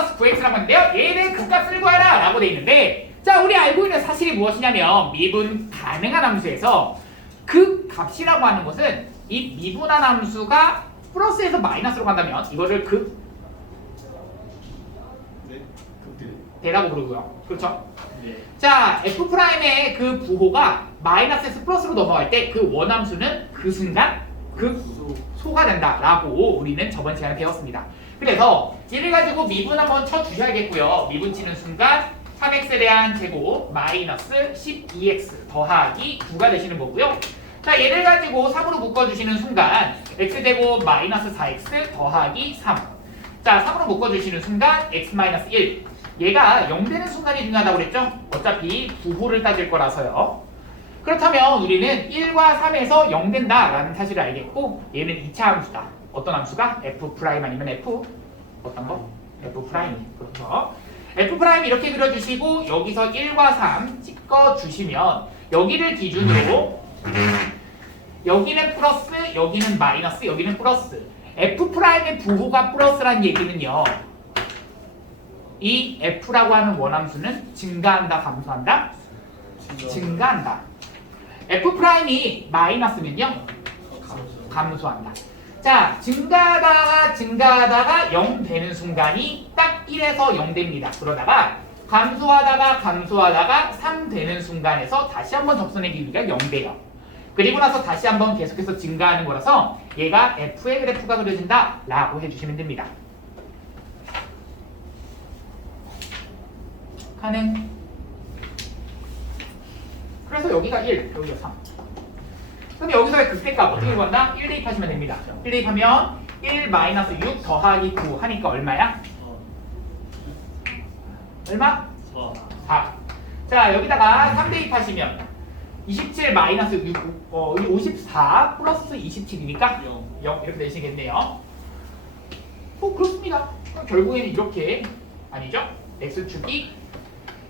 플러스 9x라고 하는데요. 얘를 극값을 구하라 라고 돼 있는데, 자, 우리 알고 있는 사실이 무엇이냐면 미분 가능한 함수에서 극값이라고 하는 것은 이 미분한 함수가 플러스에서 마이너스로 간다면 이거를 대라고 부르고요. 그렇죠? 네. 자, f'의 그 부호가 마이너스에서 플러스로 넘어갈 때 그 원함수는 그 순간 극소가 된다라고 우리는 저번 시간에 배웠습니다. 그래서 얘를 가지고 미분 한번 쳐주셔야겠고요. 미분 치는 순간 3x에 대한 제곱 마이너스 12x 더하기 9가 되시는 거고요. 자, 얘를 가지고 3으로 묶어주시는 순간 x제곱 마이너스 4x 더하기 3. 자, 3으로 묶어주시는 순간 x 마이너스 1. 얘가 0 되는 순간이 중요하다고 그랬죠? 어차피 부호를 따질 거라서요. 그렇다면 우리는 1과 3에서 0 된다라는 사실을 알겠고, 얘는 2차 함수다. 어떤 함수가? f' 아니면 f 어떤 거? f'. 그렇죠. f' 이렇게 그려주시고 여기서 1과 3 찍어주시면 여기를 기준으로 여기는 플러스, 여기는 마이너스, 여기는 플러스. f'의 부호가 플러스란 얘기는요, 이 f라고 하는 원함수는 증가한다, 감소한다? 증가한다. f'이 마이너스면요, 감소한다. 자, 증가하다가 0 되는 순간이 딱 1에서 0 됩니다. 그러다가 감소하다가 3 되는 순간에서 다시 한번 접선의 길이가 0 돼요. 그리고 나서 다시 한번 계속해서 증가하는 거라서 얘가 f의 그래프가 그려진다 라고 해주시면 됩니다. 가능? 그래서 여기가 1, 여기가 3. 그럼 여기서의 극대값 어떻게 구한다? 1 대입하시면 됩니다. 1 대입하면 1 마이너스 6 더하기 9 하니까 얼마야? 얼마? 4. 자, 여기다가 3 대입하시면 27 마이너스 54 플러스 27이니까 0 이렇게 되시겠네요. 그렇습니다. 그럼 결국에는 이렇게, 아니죠? x축이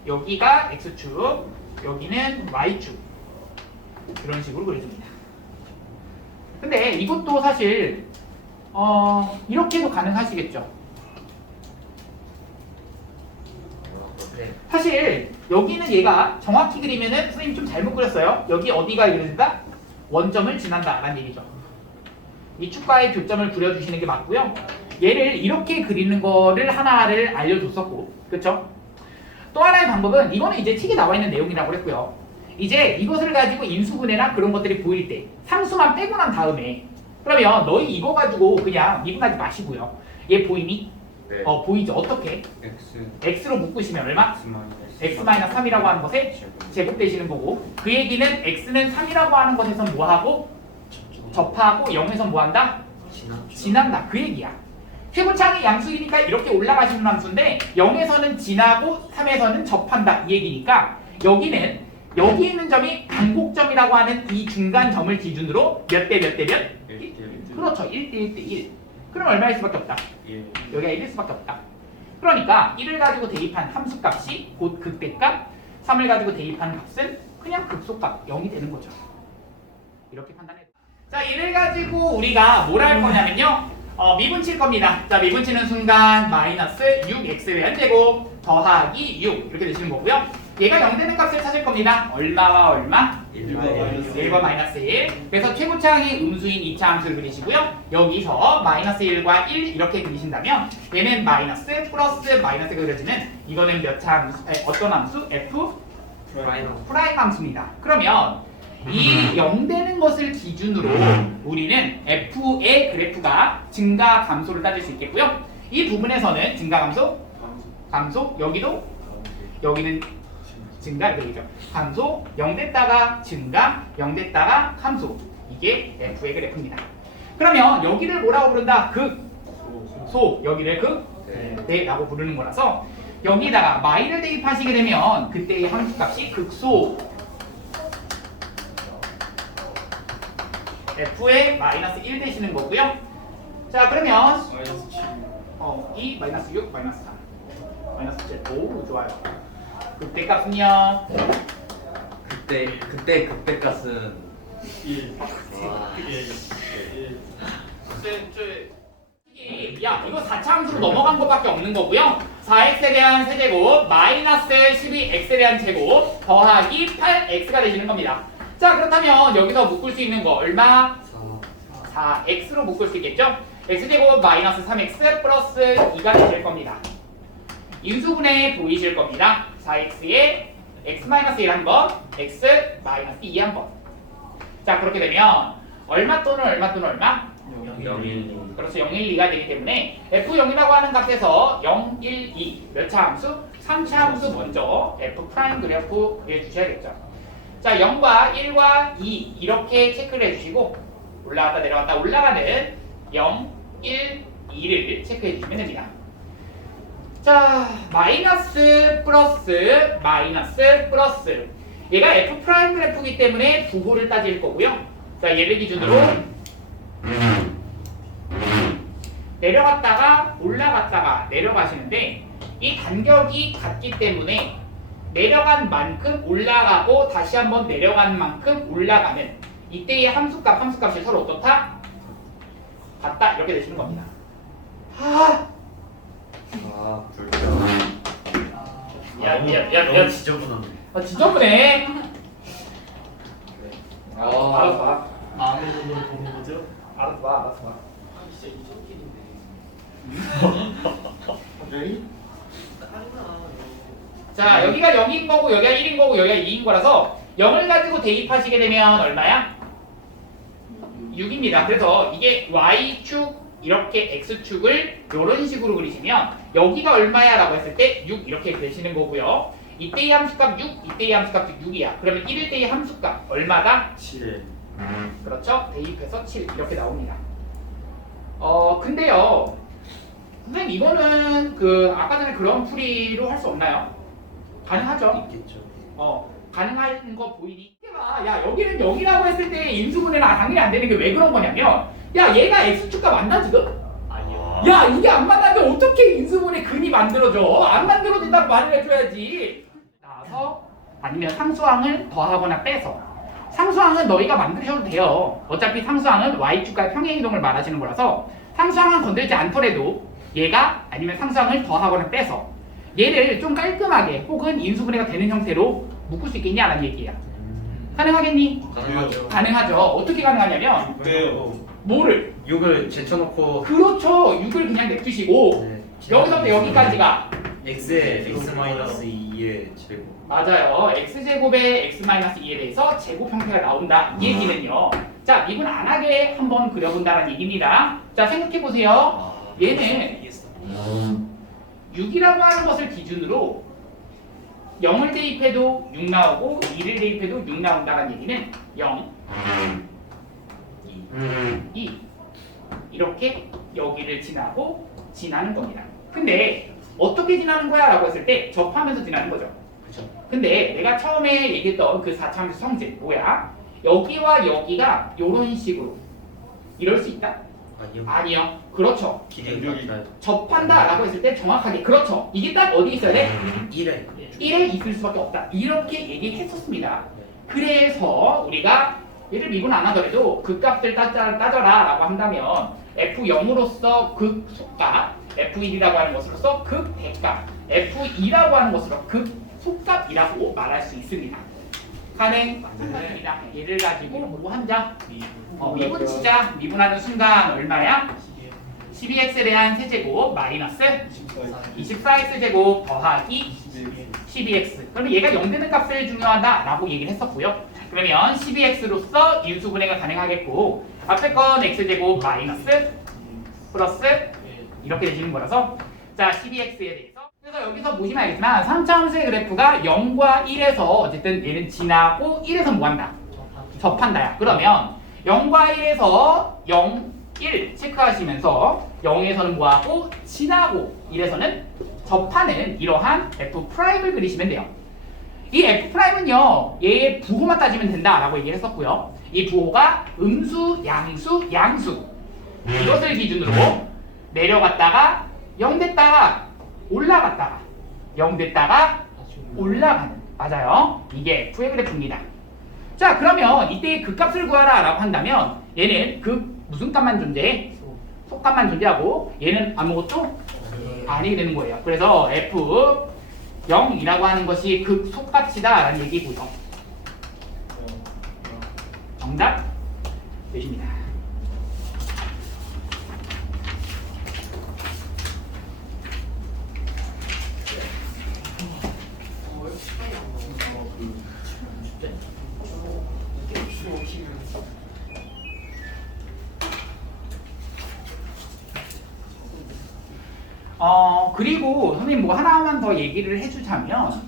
여기가 x축, 여기는 y축, 이런 식으로 그려집니다. 근데 이것도 사실 이렇게도 가능하시겠죠? 사실 여기는 얘가 정확히 그리면은 선생님 좀 잘못 그렸어요. 여기 어디가 그려진다? 원점을 지난다 라는 얘기죠. 이 축과의 교점을 그려주시는 게 맞고요. 얘를 이렇게 그리는 거를 하나를 알려줬었고, 그렇죠? 또 하나의 방법은, 이거는 이제 책에 나와 있는 내용이라고 했고요. 이제 이것을 가지고 인수분해나 그런 것들이 보일 때 상수만 빼고 난 다음에, 그러면 너희 이거 가지고 그냥 미분하지 마시고요. 얘 보이니? 네. 보이죠? 어떻게? x로 묶으시면 얼마? x-3이라고 하는 것에 제곱되시는 거고, 그 얘기는 x는 3이라고 하는 것에서 뭐하고? 접하고 0에서 뭐한다? 지난다. 그 얘기야. 최고창이 양수이니까 이렇게 올라가시는 함수인데 0에서는 지나고 3에서는 접한다 이 얘기니까, 여기는 여기 있는 점이 반곡점이라고 하는 이 중간점을 기준으로 몇 대 몇 대 몇? 1? 그렇죠. 1대 1대 1. 그럼 얼마일 수밖에 없다? 여기가 1일 수밖에 없다. 그러니까 1을 가지고 대입한 함수값이 곧 극대값, 3을 가지고 대입한 값은 그냥 극소값 0이 되는 거죠. 이렇게 판단해. 자, 얘를 가지고 우리가 뭘 할 거냐면요, 미분 칠 겁니다. 자, 미분 치는 순간 마이너스 6x의 현제곱 더하기 6 이렇게 되시는 거고요. 얘가 0 되는 값을 찾을 겁니다. 얼마와 얼마? 1과 마이너스 1. 그래서 최고차항이 음수인 2차 함수를 그리시고요. 여기서 마이너스 1과 1 이렇게 그리신다면 얘는 마이너스 플러스 마이너스가 그려지는, 이거는 몇 차 함수? 어떤 함수? f 프라임 함수입니다. 그러면 이 0 되는 것을 기준으로 우리는 f의 그래프가 증가 감소를 따질 수 있겠고요. 이 부분에서는 증가 감소, 여기는 증가 되겠죠. 감소, 0 됐다가 증가, 0 됐다가 감소. 이게 f의 그래프입니다. 그러면 여기를 뭐라고 부른다? 극소, 여기를 극대라고 부르는 거라서 여기다가 마이를 대입하시게 되면 그때의 함수값이 극소 f의 마이너스 1 되시는 거고요. 자, 그러면 이 마이너스 6, 마이너스 3, 마이너스 7. 오, 좋아요. 극대값은요? 그때 극대값은 1. 야, 이거 4차 함수로 넘어간 것밖에 없는 거고요. 4x에 대한 세제곱 마이너스 12x에 대한 제곱 더하기 8x가 되시는 겁니다. 자, 그렇다면 여기서 묶을 수 있는 거 얼마? 4x로 묶을 수 있겠죠? x제곱 마이너스 3x 플러스 2가 되실 겁니다. 인수분해 보이실 겁니다. 4x에 x 마이너스 1 한 번, x 마이너스 2 한 번. 자, 그렇게 되면 얼마 또는 얼마 또는 얼마? 012. 그렇죠. 012가 되기 때문에 f0이라고 하는 값에서 0, 1, 2 몇 차 함수? 3차 함수 먼저 f 프라임 그래프 그려주셔야겠죠. 자, 0과 1과 2 이렇게 체크를 해주시고 올라갔다 내려갔다 올라가는 0, 1, 2를 체크해 주시면 됩니다. 자, 마이너스 플러스 마이너스 플러스 얘가 f 프라임 그래프이기 때문에 부호를 따질 거고요. 자, 얘를 기준으로 내려갔다가 올라갔다가 내려가시는데 이 간격이 같기 때문에 내려간 만큼 올라가고 다시 한번 내려간 만큼 올라가는 이때의 함수값이 서로 어떻다? 같다 이렇게 되시는 겁니다. 불편. 야, 지저분하네. 지저분해. 아. 알았어 봐. 마음의 눈으로 보는 거죠? 알았어 봐. 진짜 이쪽끼리인데. 갑자기? 자, 여기가 0인 거고 여기가 1인 거고 여기가 2인 거라서 0을 가지고 대입하시게 되면 얼마야? 6입니다. 그래서 이게 Y축 이렇게 X축을 이런 식으로 그리시면 여기가 얼마야 라고 했을 때 6 이렇게 되시는 거고요. 이때의 함수값 6, 이때의 함수값 6이야. 그러면 1일 때의 함수값 얼마다? 7. 그렇죠. 대입해서 7 이렇게 나옵니다. 근데요. 선생님 이거는 그 아까 전에 그런 풀이로 할 수 없나요? 가능하죠? 있겠죠. 가능한 거 보이니? 야, 여기는 0이라고 했을 때 인수분해는 당연히 안 되는 게 왜 그런 거냐면 야, 얘가 X축과 맞나 지금? 아니요. 야, 이게 안 맞는데 어떻게 인수분해 근이 만들어져? 안 만들어진다고 말을 해줘야지. 나와서 아니면 상수항을 더하거나 빼서 상수항은 너희가 만드셔도 돼요. 어차피 상수항은 Y축과의 평행이동을 말하시는 거라서 상수항은 건들지 않더라도 얘가 아니면 상수항을 더하거나 빼서 얘를 좀 깔끔하게 혹은 인수분해가 되는 형태로 묶을 수 있겠냐라는 얘기야. 가능하겠니? 가능하죠. 가능하죠. 어떻게 가능하냐면 왜요? 뭐를? 6을 제쳐놓고 그렇죠. 6을 그냥 냅두시고 네, 여기서부터 여기까지가 x에 x 마이너스 2의 제곱. 맞아요. x제곱에 x-2에 대해서 제곱 형태가 나온다. 이 얘기는요. 자, 미분 안 하게 한번 그려본다는 얘기입니다. 자, 생각해보세요. 얘는 6이라고 하는 것을 기준으로 0을 대입해도 6 나오고 2를 대입해도 6 나온다는 얘기는 0, 2 이렇게 여기를 지나고 지나는 겁니다. 근데 어떻게 지나는 거야? 라고 했을 때 접하면서 지나는 거죠. 그죠? 근데 내가 처음에 얘기했던 그 4차함수 성질 뭐야? 여기와 여기가 이런 식으로 이럴 수 있다? 아니요. 그렇죠. 기대가 같아요. 접한다 라고 했을 때 정확하게 그렇죠. 이게 딱 어디 있어야 돼? 1에 1에 있을 수밖에 없다. 이렇게 얘기했었습니다. 그래서 우리가 얘를 미분 안 하더라도 그 값을 따져라 라고 한다면 F0으로서 극 속값, F1이라고 하는 것으로서 극 대값, F2라고 하는 것으로 극 속값이라고 말할 수 있습니다. 가능합니다. 얘를 가지고 뭐 한자? 미분 치자. 미분하는 순간 얼마야? 12x에 대한 세제곱 마이너스 24x제곱 더하기 12x. 그러면 얘가 0 되는 값을 중요하다라고 얘기를 했었고요. 그러면 12x로서 인수분해가 가능하겠고 앞에 건 x제곱 마이너스 플러스 이렇게 되시는 거라서 자 12x에 대해서 그래서 여기서 보시면 알겠지만 3차 함수의 그래프가 0과 1에서 어쨌든 얘는 지나고 1에서 뭐한다? 접한다야. 그러면 0과 1에서 0, 1 체크하시면서 0에서는 뭐하고 지나고 1에서는 접하는 이러한 F'을 그리시면 돼요. 이 F'은요 얘의 부호만 따지면 된다라고 얘기를 했었고요. 이 부호가 음수, 양수, 양수 이것을 기준으로 내려갔다가 0 됐다가 올라갔다가 0 됐다가 올라가는 맞아요. 이게 F의 그래프입니다. 자 그러면 이때 그 값을 구하라 라고 한다면 얘는 그 무슨 값만 존재해? 속값만 존재하고 얘는 아무것도 아니게 되는 거예요. 그래서 F0이라고 하는 것이 극속값이다라는 얘기고요. 정답 되십니다. 그리고 선생님 뭐 하나만 더 얘기를 해주자면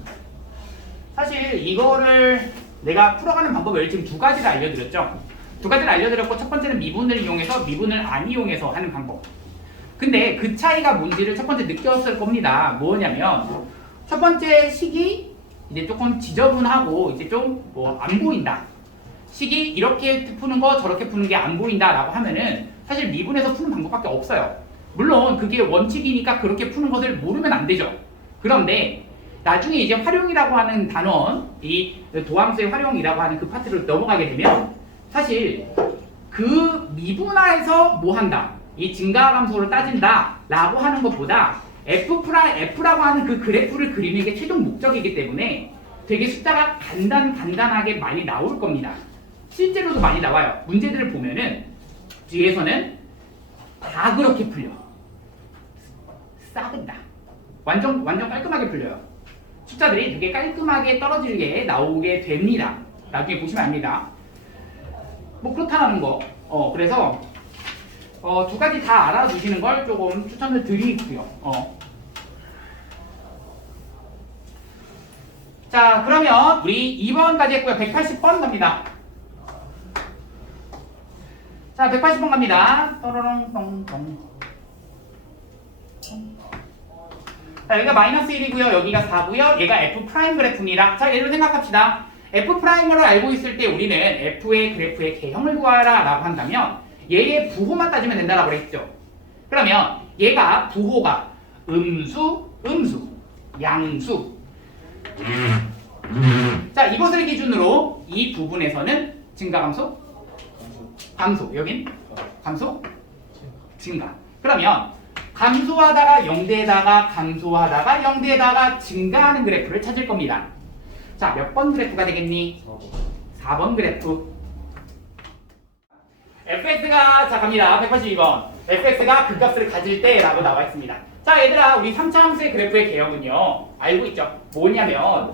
사실 이거를 내가 풀어가는 방법을 지금 두 가지를 알려드렸죠. 두 가지를 알려드렸고 첫 번째는 미분을 이용해서 미분을 안 이용해서 하는 방법. 근데 그 차이가 뭔지를 첫 번째 느꼈을 겁니다. 뭐냐면 첫 번째 식이 이제 조금 지저분하고 이제 좀 뭐 안 보인다. 식이 이렇게 푸는 거 저렇게 푸는 게 안 보인다라고 하면은 사실 미분에서 푸는 방법밖에 없어요. 물론 그게 원칙이니까 그렇게 푸는 것을 모르면 안 되죠. 그런데 나중에 이제 활용이라고 하는 단원, 이 도함수의 활용이라고 하는 그 파트를 넘어가게 되면 사실 그 미분화에서 뭐 한다, 이 증가함수를 따진다 라고 하는 것보다 F라고 하는 그 그래프를 그리는 게 최종 목적이기 때문에 되게 숫자가 간단하게 많이 나올 겁니다. 실제로도 많이 나와요. 문제들을 보면은 뒤에서는 다 그렇게 풀려. 싹은다. 완전 깔끔하게 풀려요. 숫자들이 되게 깔끔하게 떨어지게 나오게 됩니다. 나중에 보시면 압니다. 뭐 그렇다는 거. 그래서 두 가지 다 알아두시는 걸 조금 추천을 드리고요. 자, 그러면 우리 2번까지 했고요. 180번 갑니다. 자, 180번 갑니다. 또로롱똥똥. 자, 여기가 마이너스 1이고요. 여기가 4고요. 얘가 F 프라임 그래프입니다. 자, 예를 생각합시다. F 프라임으로 알고 있을 때 우리는 F의 그래프의 개형을 구하라 라고 한다면 얘의 부호만 따지면 된다라고 그랬죠. 그러면 얘가 부호가 음수, 양수. 자, 이것을 기준으로 이 부분에서는 증가감소, 감소. 여긴 감소, 증가. 그러면 감소하다가 0대에다가 감소하다가 0대에다가 증가하는 그래프를 찾을 겁니다. 자, 몇 번 그래프가 되겠니? 4번 그래프. fx가 자 갑니다. 182번. fx가 극값을 가질 때라고 나와 있습니다. 자, 얘들아, 우리 3차 함수의 그래프의 개형은요 알고 있죠? 뭐냐면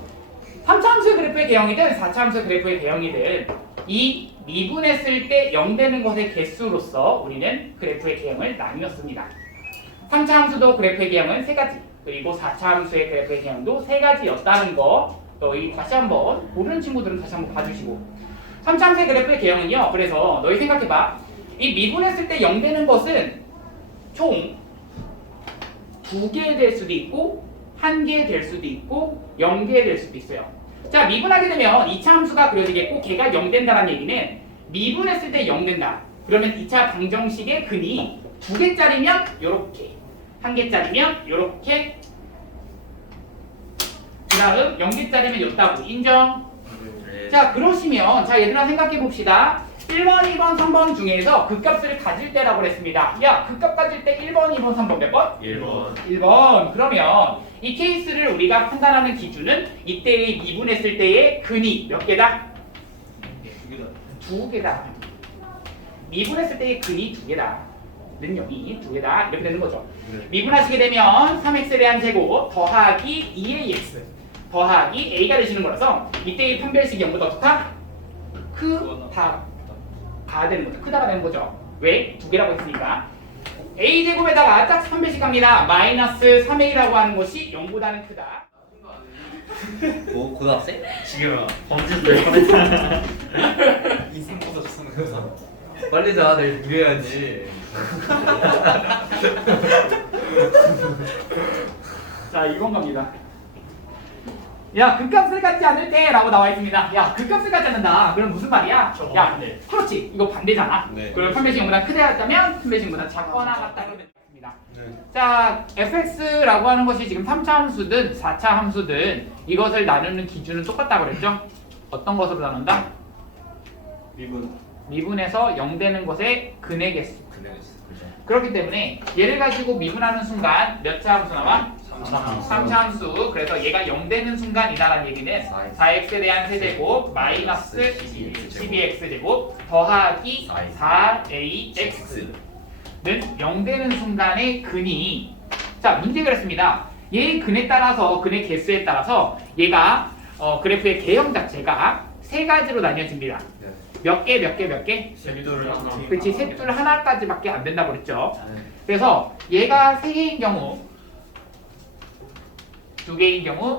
3차 함수의 그래프의 개형이든 4차 함수의 그래프의 개형이든 이 미분했을 때 0 되는 것의 개수로서 우리는 그래프의 개형을 나뉘었습니다. 3차 함수도 그래프의 개형은 3가지, 그리고 4차 함수의 그래프의 개형도 3가지였다는 거 너희 다시 한번 모르는 친구들은 다시 한번 봐주시고, 3차 함수의 그래프의 개형은요, 그래서 너희 생각해봐. 이 미분했을 때 0 되는 것은 총 2개 될 수도 있고 1개 될 수도 있고 0개 될 수도 있어요. 자, 미분하게 되면 2차 함수가 그려지겠고 걔가 0 된다는 얘기는 미분했을 때 0 된다. 그러면 2차 방정식의 근이 2개짜리면 요렇게, 1개짜리면 요렇게, 그 다음 0개짜리면 요따구. 인정? 네. 자, 그러시면 자 얘들아 생각해 봅시다. 1번, 2번, 3번 중에서 극값을 가질 때라고 그랬습니다. 야, 극값 가질 때 1번, 2번, 3번 몇 번? 1번. 1번. 그러면 이 케이스를 우리가 판단하는 기준은 이때의 미분했을 때의 근이 몇 개다? 2개다. 미분했을 때의 근이 2개다. 능력이 2개다. 이렇게 되는 거죠. 네. 미분하시게 되면 3x에 대한 제곱 더하기 2ax 더하기 a가 되시는 거라서 이때의 판별식이 0보다 어떻다? 크다. 가야 되는 거죠. 크다가 되는 거죠. 왜? 2개라고 했으니까. a제곱에다가 짝 3배씩 갑니다. 마이너스 3a라고 하는 것이 0보다는 크다. 뭐 고등학생? 지금 범죄도에 꺼냈잖아. 이승보다 저승 회사. 빨리 자, 내일 무리해야지. 자, 2번 갑니다. 야, 극값을 갖지 않을 때 라고 나와 있습니다. 야, 극값을 갖지 않는다. 그럼 무슨 말이야? 저거 야, 반대. 그렇지. 이거 반대잖아. 네. 그럼 판별식 0보다 크다였다면 판별식보다 작거나 같다고 되겠습니다. 자, fx라고 하는 것이 지금 3차 함수든 4차 함수든 이것을 나누는 기준은 똑같다고 그랬죠? 어떤 것으로 나눈다? 미분. 미분에서 0 되는 것의 근의 개수. 근데 그죠. 그렇기 때문에 얘를 가지고 미분하는 순간 몇 차 함수 나와? 3차 함수. 그래서 얘가 0 되는 순간이다라는 얘기는 4x에 대한 세제곱 마이너스 12x제곱 더하기 4ax는 0 되는 순간의 근이, 자 문제 그랬습니다. 얘의 근에 따라서, 근의 개수에 따라서 얘가 그래프의 개형 자체가 세 가지로 나뉘어집니다. 몇 개, 몇 개, 몇 개? 세미도를 하나. 그렇지, 셋둘 하나까지밖에 안 된다고 그랬죠. 그래서 얘가 세 개인 경우, 두 개인 경우,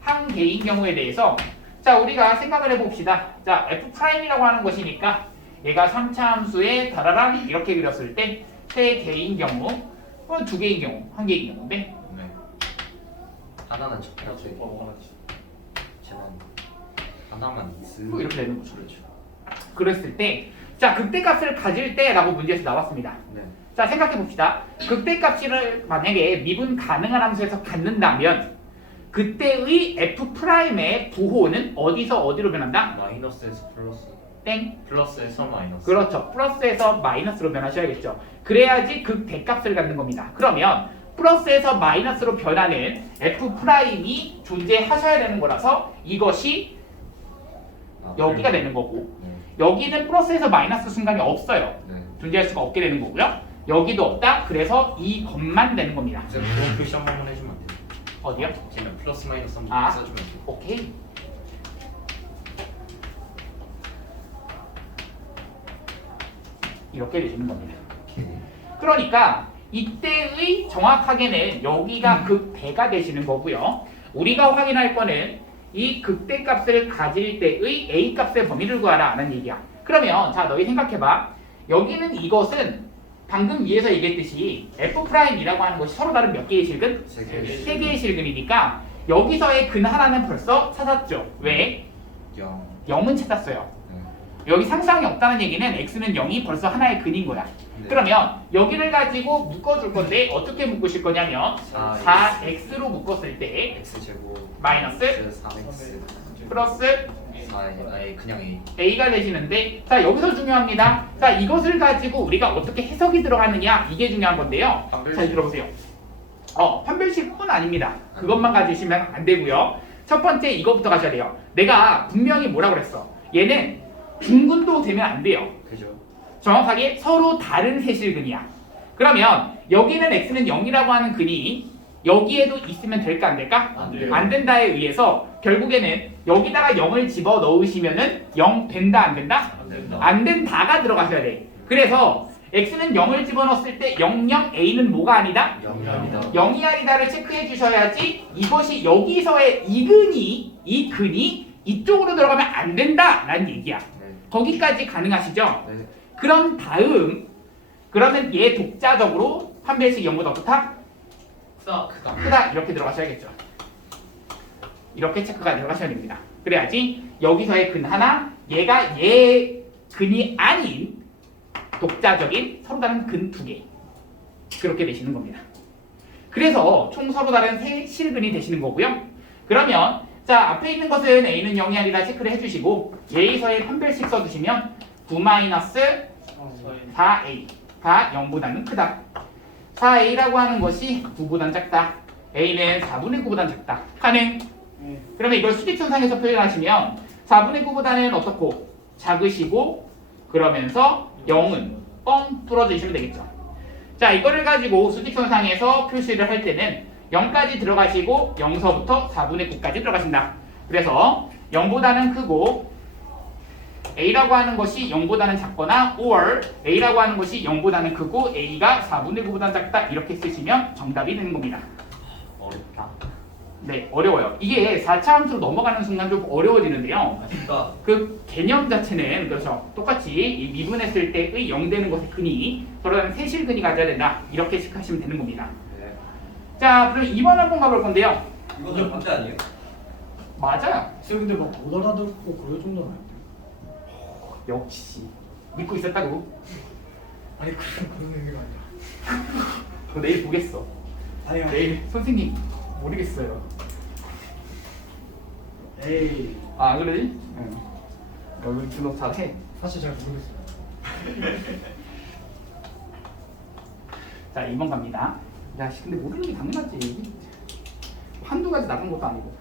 한 개인 경우에 대해서 자 우리가 생각을 해봅시다. 자 f'이라고 하는 것이니까 얘가 3차 함수에 다라랑 이렇게 그렸을 때 세 개인 경우, 두 개인 경우, 한 개인 경우인데 네. 하나는 적혀야지. 제만 하나만 있으면 뭐 이렇게 되는 거죠. 그랬을 때, 자 극대값을 가질 때라고 문제에서 나왔습니다. 네. 자 생각해 봅시다. 극대값을 만약에 미분 가능한 함수에서 갖는다면 그때의 f'의 부호는 어디서 어디로 변한다? 마이너스에서 플러스. 땡. 플러스에서 마이너스. 그렇죠. 플러스에서 마이너스로 변하셔야겠죠. 그래야지 극대값을 갖는 겁니다. 그러면 플러스에서 마이너스로 변하는 f'이 존재하셔야 되는 거라서 이것이 여기가 되는 거고, 네. 여기는 플러스에서 마이너스 순간이 없어요. 네. 존재할 수가 없게 되는 거고요. 여기도 없다. 그래서 이 것만 되는 겁니다. 쌤 그거 표시 한 번만 해주면 안 돼요? 어디요? 그냥 플러스 마이너스 한 아. 번 써주면 돼요. 오케이. 이렇게 되시는 겁니다. 그러니까 이때의 정확하게는 여기가 극대가 되시는 거고요. 우리가 확인할 거는 이 극대값을 가질 때의 A값의 범위를 구하라는 얘기야. 그러면 자 너희 생각해봐. 여기는 이것은 방금 위에서 얘기했듯이 F'이라고 하는 것이 서로 다른 몇 개의 실근? 세 개. 세 개의 실근이니까 여기서의 근 하나는 벌써 찾았죠. 왜? 0. 0은 찾았어요. 네. 여기 상수항이 없다는 얘기는 x는 0이 벌써 하나의 근인 거야. 네. 그러면 여기를 가지고 묶어줄 건데 어떻게 묶으실 거냐면 4x로 묶었을 때 x 제곱 마이너스 3x 플러스 4 아예 그냥 A. a가 되시는데, 자 여기서 중요합니다. 자 이것을 가지고 우리가 어떻게 해석이 들어가느냐, 이게 중요한 건데요. 잘 들어보세요. 판별식뿐 아닙니다. 그것만 가지시면 안 되고요. 첫 번째 이거부터 가셔야 돼요. 내가 분명히 뭐라 그랬어? 얘는 중근도 되면 안 돼요. 그죠? 정확하게 서로 다른 세실근이야. 그러면 여기는 x는 0이라고 하는 근이 여기에도 있으면 될까 안 될까? 안 돼요. 안 된다에 의해서 결국에는 여기다가 0을 집어 넣으시면은 0 된다 안 된다? 안 된다. 안 된다가 들어가셔야 돼. 그래서 x는 0을 집어넣었을 때 00 a는 뭐가 아니다? 0이다. 0이 아니다를 체크해 주셔야지 이것이 여기서의 이 근이 이쪽으로 들어가면 안 된다라는 얘기야. 네. 거기까지 가능하시죠? 네. 그런 다음 그러면 얘 독자적으로 판별식 0보다 어떻다? 크다. 크다 이렇게 들어가셔야겠죠. 이렇게 체크가 들어가셔야 됩니다. 그래야지 여기서의 근 하나, 얘가 얘 근이 아닌 독자적인 서로 다른 근 두 개, 그렇게 되시는 겁니다. 그래서 총 서로 다른 세 실근이 되시는 거고요. 그러면 자 앞에 있는 것은 a는 0이 아니라 체크를 해주시고 얘에서의 판별식 써주시면 9-4a가 0보다는 크다. 4a라고 하는 것이 9보단 작다. a는 4분의 9보단 작다. 가능. 그러면 이걸 수직선상에서 표현하시면 4분의 9보다는 어떻고? 작으시고 그러면서 0은 뻥 뚫어주시면 되겠죠. 자 이거를 가지고 수직선상에서 표시를 할 때는 0까지 들어가시고 0서부터 4분의 9까지 들어가신다. 그래서 0보다는 크고 a라고 하는 것이 0보다는 작거나 or a라고 하는 것이 0보다는 크고 a가 4분의 9보다 작다 이렇게 쓰시면 정답이 되는 겁니다. 어렵다. 네, 어려워요. 이게 4차 함수로 넘어가는 순간 좀 어려워지는데요. 그러니까 그 개념 자체는 그렇죠. 똑같이 이 미분했을 때의 0 되는 것의 근이 서로 다른 세실근이 가져야 된다. 이렇게 체크하시면 되는 겁니다. 네. 자, 그럼 2번 한번 가볼 건데요. 이거 좀 문제 아니에요? 맞아요. 쌤 근데 막 못 알아듣고 그럴 정도는 아닌데. 역시 믿고 있었다고. 아니 그런 의미가 아니라. 저 내일 보겠어. 아니 내일 선생님 모르겠어요. 에이 아 그래? 응. 여기 준호 잘해. 사실 잘 모르겠어요. 자 2번 갑니다. 야 씨, 근데 모르는 게 당연하지. 한두 가지 나간 것도 아니고.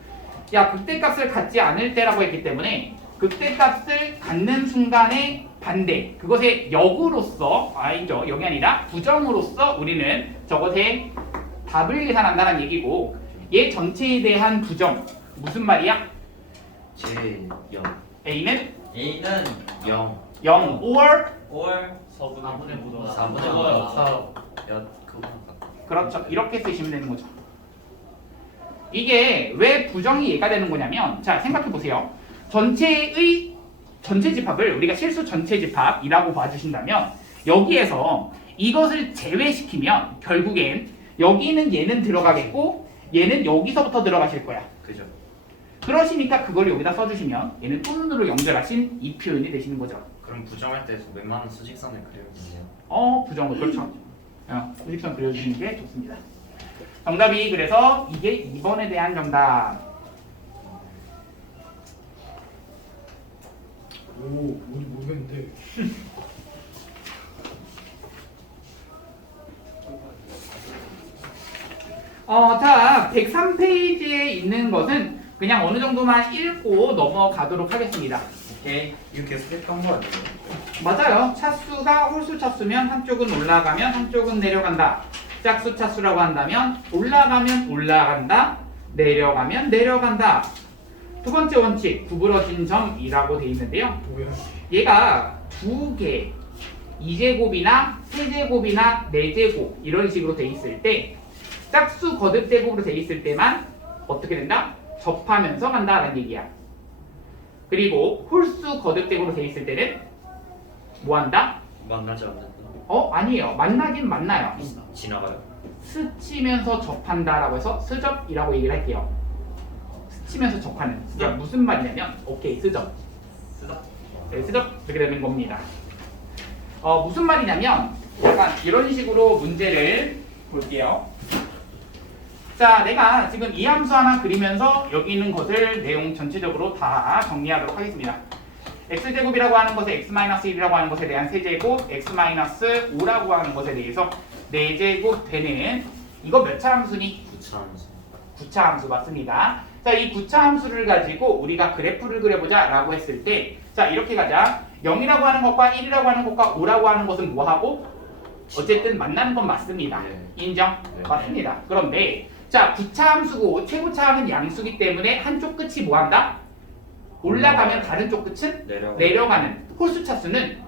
야 극대값을 갖지 않을 때라고 했기 때문에 극대값을 갖는 순간의 반대, 그것의 역으로서, 아니죠, 역이 아니라 부정으로서 우리는 저것의 답을 계산한다는 얘기고, 얘 전체에 대한 부정 무슨 말이야? 제 0. A는 A는 0. 0 or 4분의 5. 4분의 5. 그거 그렇죠. 이렇게 쓰시면 되는 거죠. 이게 왜 부정이 얘가 되는 거냐면, 자 생각해 보세요. 전체의 전체 집합을 우리가 실수 전체 집합이라고 봐주신다면, 여기에서 이것을 제외시키면 결국엔 여기는 얘는 들어가겠고 얘는 여기서부터 들어가실 거야. 그죠. 그러시니까 그걸 여기다 써주시면 얘는 또는으로 연결하신 이 표현이 되시는 거죠. 그럼 부정할 때 웬만한 수직선을 그려주세요. 부정을 그렇죠. 수직선 그려주시는 게 좋습니다. 정답이 그래서 이게 2번에 대한 정답. 오, 뭔지 모르겠는데. 자 103페이지에 있는 것은 그냥 어느 정도만 읽고 넘어가도록 하겠습니다. 오케이. 이거 계속 했던 거 아니에요? 맞아요. 차수가 홀수 차수면 한쪽은 올라가면 한쪽은 내려간다. 짝수 차수라고 한다면 올라가면 올라간다, 내려가면 내려간다. 두 번째 원칙, 구부러진 점이라고 되어 있는데요. 뭐야? 얘가 두 개, 2제곱이나 3제곱이나 4제곱 이런 식으로 돼 있을 때, 짝수 거듭 제곱으로 돼 있을 때만 어떻게 된다? 접하면서 간다라는 얘기야. 그리고 홀수 거듭 제곱으로 돼 있을 때는 뭐 한다? 만나지 않는다. 아니에요. 만나긴 만나요. 지나가요? 스치면서 접한다라고 해서 스접이라고 얘기를 할게요. 스치면서 접하는. 네. 무슨 말이냐면, 오케이, 스접. 쓰다. 네, 스접 이렇게 되는 겁니다. 무슨 말이냐면, 약간 이런 식으로 문제를 볼게요. 자, 내가 지금 이 함수 하나 그리면서 여기 있는 것을 내용 전체적으로 다 정리하도록 하겠습니다. x제곱이라고 하는 것에 x-1이라고 하는 것에 대한 세제곱, x-5라고 하는 것에 대해서 4제곱 되는, 이거 몇 차 함수니? 9차 함수. 9차 함수 맞습니다. 자, 이 9차 함수를 가지고 우리가 그래프를 그려보자 라고 했을 때, 자 이렇게 가자. 0이라고 하는 것과 1이라고 하는 것과 5라고 하는 것은 뭐하고? 어쨌든 만나는 건 맞습니다. 네. 인정? 네. 맞습니다. 그런데 자 9차 함수고 최고차함은 양수기 때문에 한쪽 끝이 뭐한다? 올라가면 다른 쪽 끝은 내려가는. 홀수 차수는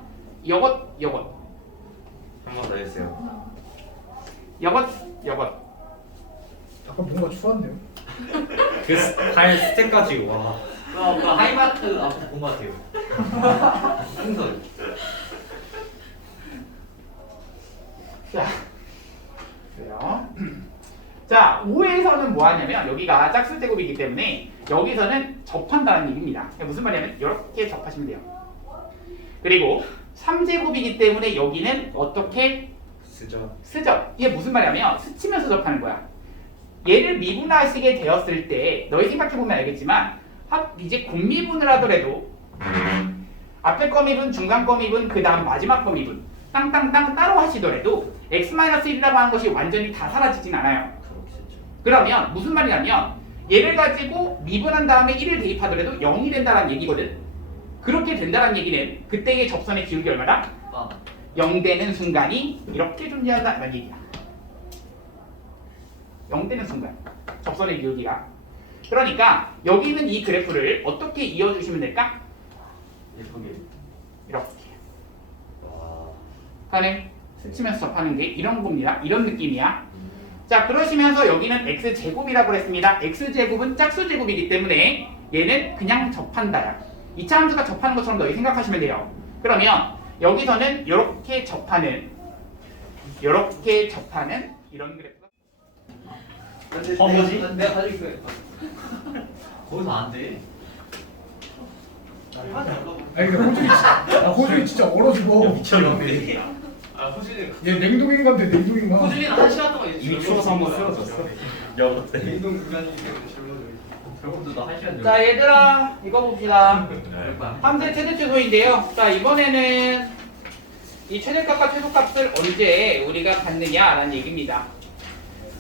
여것 한 번 더 해주세요. 여것 약간 뭔가 추한데요? 할 스텝까지 와. 그 하이마트 앞에서 본 것 같아요. 풍선. 자, 그래요. 자, 5에서는 뭐 하냐면 여기가 짝수 제곱이기 때문에 여기서는 접한다는 얘기입니다. 무슨 말이냐면 이렇게 접하시면 돼요. 그리고 3제곱이기 때문에 여기는 어떻게 쓰죠. 스접. 이게 무슨 말이냐면 스치면서 접하는 거야. 얘를 미분하시게 되었을 때 너희 생각해보면 알겠지만 이제 곱미분을 하더라도 앞에 거 미분, 중간 거 미분, 그 다음 마지막 거 미분 땅땅땅 따로 하시더라도 x-1이라고 하는 것이 완전히 다 사라지진 않아요. 그렇겠죠. 그러면 무슨 말이냐면 얘를 가지고 미분한 다음에 1을 대입하더라도 0이 된다는 얘기거든. 그렇게 된다는 얘기는 그때의 접선의 기울기 얼마다? 0 되는 순간이 이렇게 존재한다는 얘기야. 0 되는 순간 접선의 기울기가. 그러니까 여기 있는 이 그래프를 어떻게 이어주시면 될까? 이렇게 와. 가능. 스치면서 접하는 게 이런 겁니다. 이런 느낌이야. 자, 그러시면서 여기는 x제곱이라고 했습니다. x제곱은 짝수제곱이기 때문에 얘는 그냥 접한다야. 2차 함수가 접하는 것처럼 너희 생각하시면 돼요. 그러면 여기서는 이렇게 접하는 이런 그래프가 뭐지? 내가 가지고 있어야겠다. 거기서 안 돼. 아니 근데 호준이 진짜 얼어 죽어. 미쳤는데. 호준이 얘 냉동인간데 냉동인간. 호준이는 1시간 동안 이미 추워서 한번 쓰러졌어. 여보 때. 냉동 구간이기 때문에 저번도 나 1시간 자, 얘들아 이거 봅시다. 네. 함수의 최대 최소인데요. 자, 이번에는 이 최대값과 최소값을 언제 우리가 갖느냐라는 얘기입니다.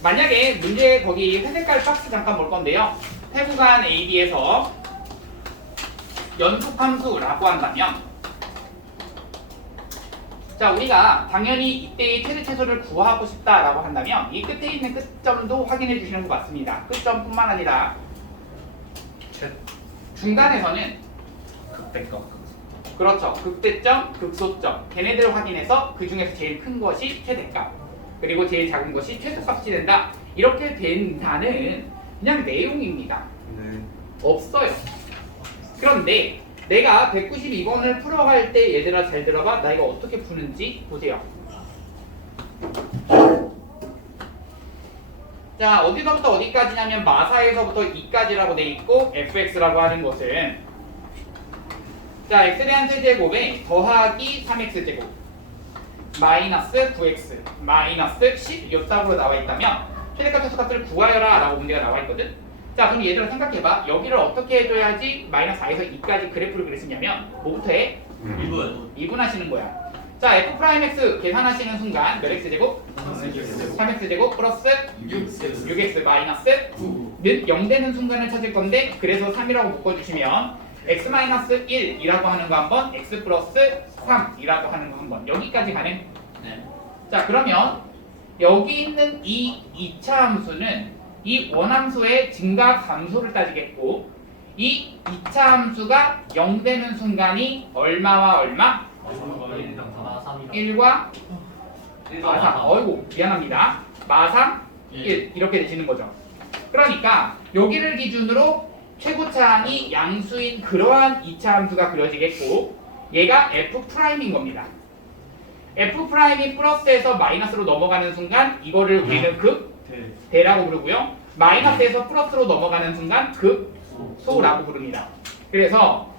만약에 문제 거기 회색깔 박스 잠깐 볼 건데요. 태구간 AB에서 연속함수라고 한다면, 자 우리가 당연히 이때의 최대 최소를 구하고 싶다라고 한다면 이 끝에 있는 끝점도 확인해 주시는 것 같습니다. 끝점뿐만 아니라 중간에서는 극대값. 그렇죠. 극대점, 극소점 걔네들을 확인해서 그 중에서 제일 큰 것이 최대값 그리고 제일 작은 것이 최소값이 된다. 이렇게 된다는 그냥 내용입니다. 네. 없어요. 그런데 내가 192번을 풀어갈 때 얘들아 잘 들어봐. 나 이거 어떻게 푸는지 보세요. 자 어디서부터 어디까지냐면 마사에서부터 2까지라고 돼 있고 fx라고 하는 것은 자 x에 대한 세제곱에 더하기 3x제곱 마이너스 9x 마이너스 10 이쪽으로 나와 있다면 최대값 최소값을 구하여라 라고 문제가 나와 있거든. 자 그럼 얘들아 생각해봐. 여기를 어떻게 해줘야지 마이너스 4에서 2까지 그래프를 그렸으냐면 뭐부터 해? 1분. 2분 하시는 거야. 자 f'(x) 계산하시는 순간 몇 x제곱? 3x제곱 플러스 6x 마이너스 9는 0 되는 순간을 찾을 건데 그래서 3이라고 묶어주시면 x-1이라고 하는 거 한번 x 플러스 3이라고 하는 거 한번 여기까지 가능? 네. 자 그러면 여기 있는 이 2차 함수는 이 원함수의 증가 감소를 따지겠고 이 2차 함수가 0 되는 순간이 얼마와 얼마? 1과 마상. 어이구 미안합니다. 마상 1 이렇게 되시는 거죠. 그러니까 여기를 기준으로 최고차항이 양수인 그러한 2차 함수가 그려지겠고 얘가 F'인 겁니다. F'이 플러스에서 마이너스로 넘어가는 순간 이거를 우리는 극대라고 부르고요. 마이너스에서 플러스로 넘어가는 순간 극소라고 부릅니다. 그래서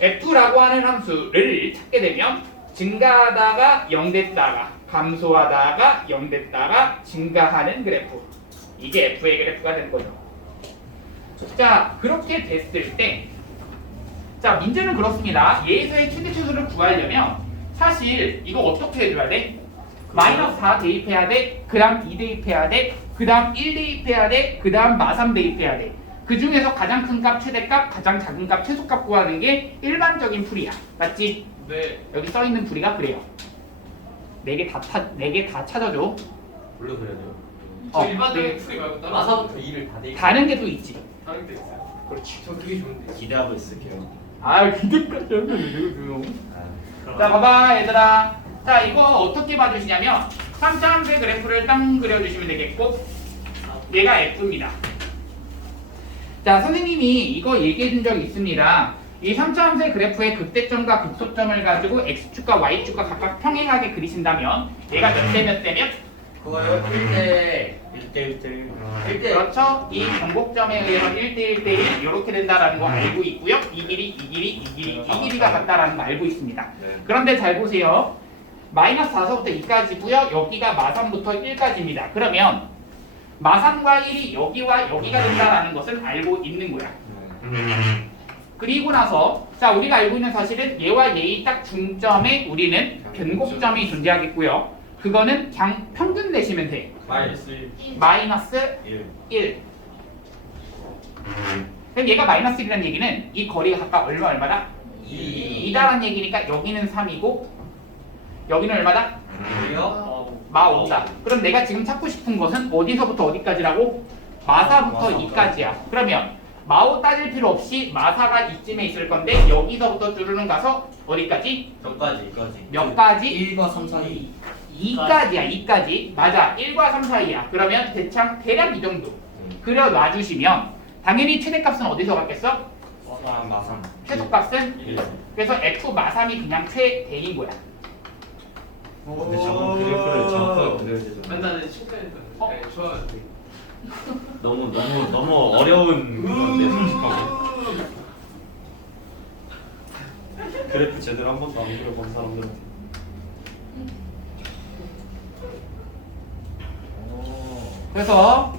F라고 하는 함수를 찾게 되면 증가하다가 0 됐다가 감소하다가 0 됐다가 증가하는 그래프 이게 F의 그래프가 되는 거죠. 자 그렇게 됐을 때 자 문제는 그렇습니다. 얘에서의 최대 최소를 구하려면 사실 이거 어떻게 해줘야 돼? 마이너스 4 대입해야 돼. 그 다음 2 대입해야 돼. 그 다음 1 대입해야 돼. 그 다음 마3 대입해야 돼. 그 중에서 가장 큰 값 최대값, 가장 작은 값 최소값 구하는 게 일반적인 풀이야. 맞지? 네. 여기 써있는 풀이가 그래요. 4개 다 찾아줘. 원래 그래야 돼요. 어, 일반적인 네. 풀이 말고 다른 마사부터 2를 다 대입. 다른 게 또 있지. 다른 게 있어요. 그렇지. 저 그게 좋은데. 기대하고 있을게요. 아 기대까지 하면 되거든요. 아, 자 봐봐 얘들아. 자 이거 어떻게 봐주시냐면 3차 함수의 그래프를 딱 그려주시면 되겠고 얘가 F입니다. 자 선생님이 이거 얘기해 준 적이 있습니다. 이 3차 함수의 그래프의 극대점과 극소점을 가지고 X축과 Y축과 각각 평행하게 그리신다면 얘가 몇 대 몇 대면? 그거요. 1대 1대1대1. 1대. 그렇죠. 이 전곡점에 의해서 1대1 대1 이렇게 된다라는 거 알고 있고요. 이 길이, 이 길이, 이 길이, 이 길이가 같다라는 거 알고 있습니다. 네. 그런데 잘 보세요. 마이너스 4서부터 2까지고요. 여기가 마3부터 1까지입니다. 그러면 마3과 1이 여기와 여기가 된다라는 것은 알고 있는 거야. 그리고 나서 자 우리가 알고 있는 사실은 얘와 얘의 딱 중점에 우리는 변곡점이 존재하겠고요. 그거는 그냥 평균 내시면 돼. 마이너스 1. 그럼 얘가 마이너스 1이라는 얘기는 이 거리가 각각 얼마다? 2다라는 얘기니까 여기는 3이고 여기는 얼마다? 마5다. 그럼 내가 지금 찾고 싶은 것은 어디서부터 어디까지라고? 마사부터 2까지야. 그러면 마5 따질 필요 없이 마사가 이쯤에 있을 건데 여기서부터 쭈르륵 가서 어디까지? 몇 가지? 몇 가지? 1과 3 사이 2까지야. 2까지. 맞아. 1과 3 사이야. 그러면 대략 이 정도 그려 놔주시면 당연히 최대값은 어디서 받겠어? 마삼. 최소값은 1. 그래서 F 마3이 그냥 최대인 거야. 근데 저건 그래프를 정확하게 그려야 되잖아. 나는 친구한테 네, 좋아하는데. 너무 어려운 건데 솔직하게. 그래프 제대로 한 번도 안 그려본 사람들은. 그래서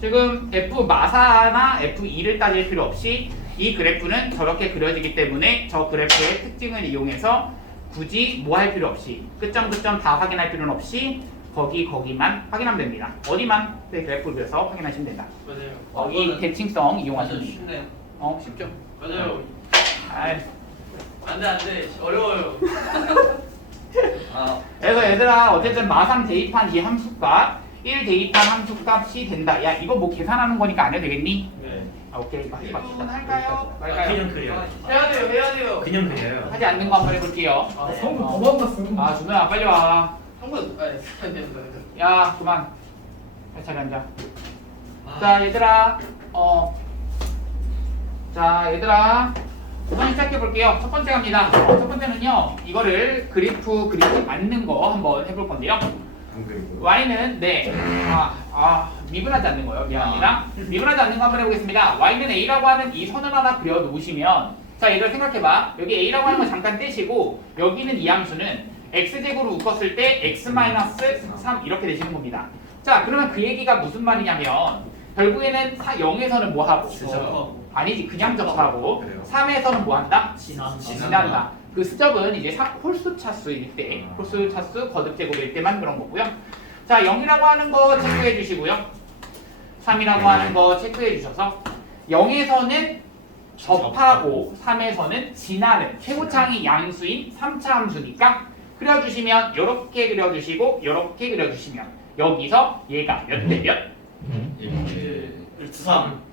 지금 F 마사나 F2를 따질 필요 없이 이 그래프는 저렇게 그려지기 때문에 저 그래프의 특징을 이용해서 굳이 뭐 할 필요 없이 끝점 다 확인할 필요는 없이 거기만 확인하면 됩니다. 어디만 그래프를 그려서 확인하시면 된다. 맞아요. 이 대칭성 완전 이용하시면 됩니다. 쉽네요. 쉽죠? 맞아요. 아이, 안돼 어려워요. 아, 그래서 얘들아 어쨌든 마상 대입한 이 함수값 1 대입한 함수값이 된다. 야 이거 뭐 계산하는 거니까 안 해도 되겠니? 네. 오케이 하지 마. 할까요? 말까요? 그냥 그려요. 해야 돼요. 그냥 그려요. 하지 않는 거 한번 해볼게요. 성분 더 만났어. 아 준호야 빨리 와. 한번 야 그만. 차례 앉아. 자 얘들아 자 얘들아 우선 시작해 볼게요. 첫 번째 갑니다. 첫 번째는요 이거를 그래프 그리지 않는 거 한번 해볼 건데요. 안 그리고요. y는 미분하지 않는 거요. 미안합니다. 미분하지 않는 거 한번 해보겠습니다. y는 a라고 하는 이 선을 하나 그려 놓으시면 자 얘들 생각해봐. 여기 a라고 하는 거 잠깐 떼시고 여기는 이 함수는 x제곱으로 묶었을 때 x-3 이렇게 되시는 겁니다. 자 그러면 그 얘기가 무슨 말이냐면 결국에는 0에서는 뭐 하고? 아니지 그냥 접하고 그래요? 3에서는 뭐 한다? 지난다. 지난다. 그 수접은 이제 홀수 차수일 때, 홀수 차수 거듭 제곱일 때만 그런 거고요. 자, 0이라고 하는 거 체크해 주시고요. 3이라고 하는 거 체크해 주셔서 0에서는 접하고 3에서는 지나는 최고차항이 양수인 3차 함수니까 그려주시면 이렇게 그려주시고 이렇게 그려주시면 여기서 얘가 몇 대 몇? 3.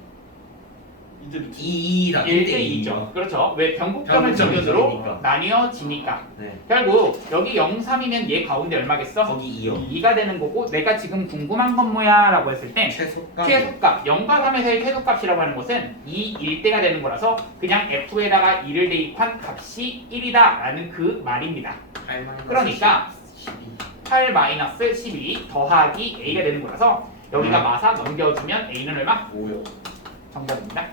2랑 1대 2죠. 그렇죠. 왜 변곡점을 변곡점을 기준으로 기준이니까. 나뉘어지니까. 네. 결국 여기 0, 3이면 얘 가운데 얼마겠어? 거기 2요. 2가 되는 거고 내가 지금 궁금한 건 뭐야? 라고 했을 때 최소값. 최소값, 0과 3에서의 최소값이라고 하는 것은 2, 1대가 되는 거라서 그냥 f에다가 2를 대입한 값이 1이다 라는 그 말입니다. 그러니까 8-12 더하기 a가 되는 거라서 여기가 마사 넘겨주면 a는 얼마? 5요. 정답입니다.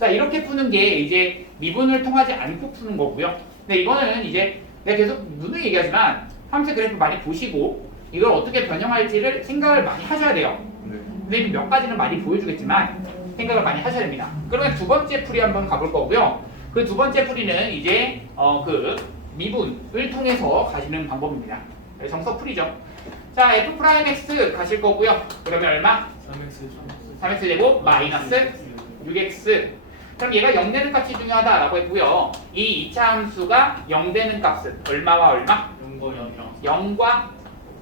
자 이렇게 푸는 게 이제 미분을 통하지 않고 푸는 거고요. 근데 이거는 이제 내가 계속 누누이 얘기하지만 함수 그래프 많이 보시고 이걸 어떻게 변형할지를 생각을 많이 하셔야 돼요. 네. 선생님이 몇 가지는 많이 보여주겠지만 생각을 많이 하셔야 됩니다. 그러면 두 번째 풀이 한번 가볼 거고요. 그 두 번째 풀이는 이제 그 미분을 통해서 가시는 방법입니다. 정석 풀이죠. 자 f'(x) 가실 거고요. 그러면 얼마? 3x 제곱 마이너스 6x. 그럼 얘가 0 되는 값이 중요하다라고 했고요. 이 2차 함수가 0 되는 값은 얼마와 얼마? 0과